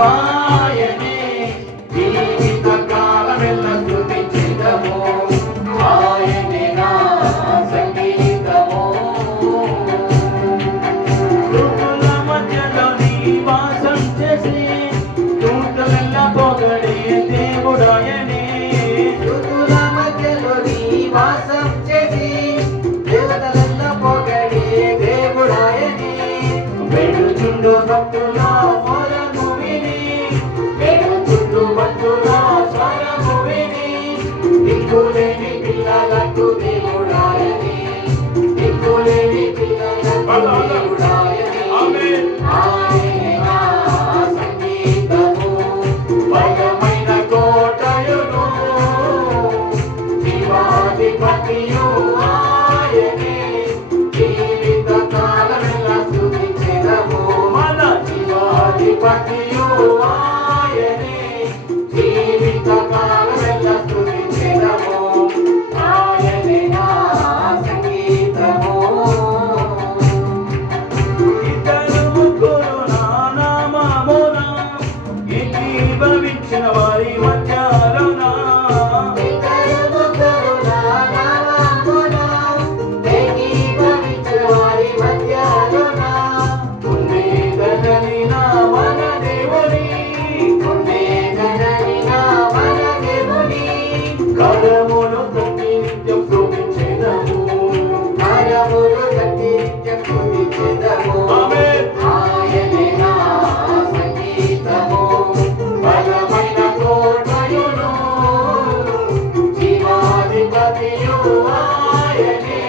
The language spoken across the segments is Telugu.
ఆయనే జీవిత కాలమెల్ల స్తుతించెదము. ఆయనే నా సంగీతము. ఋతుల మధ్యలో నివాసం చేసి దూతలెల్ల పొగడే దేవుడాయనే. ఋతుల మధ్యలో నివాసం చేసి దేవతలెల్ల పొగడే దేవుడాయనే. వెడుచుండు భక్తుల స్వరము విని, వెడుచుండు భక్తుల స్వరము విని, దిక్కులేని పిల్లలకు దేవుడాయనే. దిక్కులేని పిల్లలకు దేవుడాయనే. ఆయనే నా సంగీతము. బలమైన కోటయును, జీవాధిపతియు ఆయనే. జీవిత కాలమెల్ల స్తుతించెదము. మన జీవాధిపతియు ఆయనే. జీవిత కాలమెల్ల స్తుతించెదము. ఆయనే నా సంగీతము. ఇద్దరు ముగ్గురు నా నామమున ఏకీభవించిన వారి మధ్యలోన, ఇద్దరు ముగ్గురు నా నామమున ఏకీభవించిన వారి మధ్యలోన ఉండేదనని నా మన దేవుని, ఉండేదనని నా మన దేవుని. కరములు తట్టి నిత్యం స్తుతించెదము. కరములు తట్టి నిత్యం స్తుతించెదము. ఆమేన్. ఆయనే నా సంగీతము. బలమైన కోటయును, జీవాధిపతియు ఆయనే.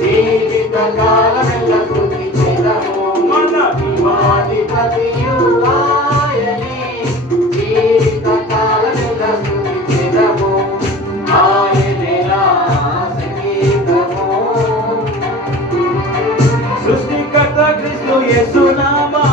జీవిత కాలమెల్ల స్తుతించెదము. మన జీవాధిపతియు ఆయనే. జీవిత కాలమెల్ల స్తుతించెదము. ఆయనే నా సంగీతము. సృష్టికర్త క్రీస్తు యేసు నామమున